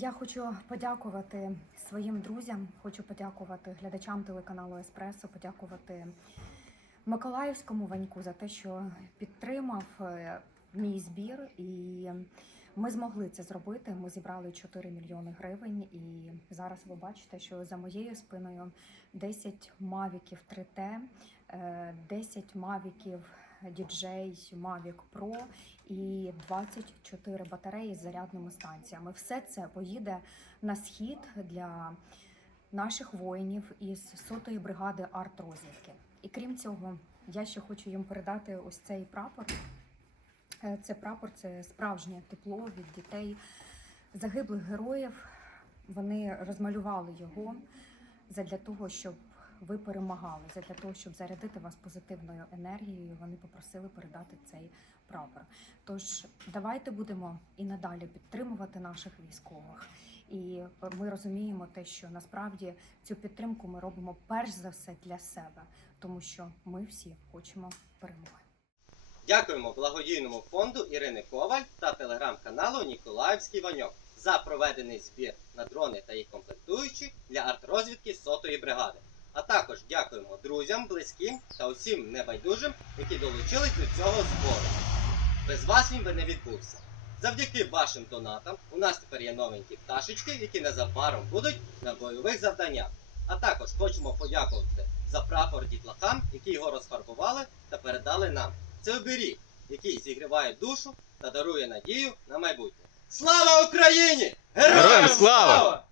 Я хочу подякувати своїм друзям, хочу подякувати глядачам телеканалу Еспресо, подякувати Миколаївському Ваньку за те, що підтримав е, мій збір, і ми змогли це зробити. Ми зібрали 4 мільйони гривень, і зараз ви бачите, що за моєю спиною 10 мавіків 3T, е, 10 мавіків DJI Mavic Pro і 24 батареї з зарядними станціями. Все це поїде на схід для наших воїнів із сотої бригади арт-розвідки. І крім цього, я ще хочу їм передати ось цей прапор. Е, Це прапор, це справжнє тепло від дітей загиблих героїв. Вони розмалювали його задля того, щоб ви перемагали, задля того, щоб зарядити вас позитивною енергією. Вони попросили передати цей прапор. Тож давайте будемо і надалі підтримувати наших військових. І ми розуміємо те, що насправді цю підтримку ми робимо перш за все для себе, тому що ми всі хочемо перемоги. Дякуємо благодійному фонду Ірини Коваль та телеграм-каналу Ніколаївський Ваньок за проведений збір на дрони та їх комплектуючі для арт-розвідки сотої бригади. А також дякуємо друзям, близьким та усім небайдужим, які долучились до цього збору. Без вас він би не відбувся. Завдяки вашим донатам у нас тепер є новенькі пташечки, які незабаром будуть на бойових завданнях. А також хочемо подякувати за прапор дітлахам, які його розфарбували та передали нам. Це оберіг, який зігріває душу та дарує надію на майбутнє. Слава Україні! Героям слава!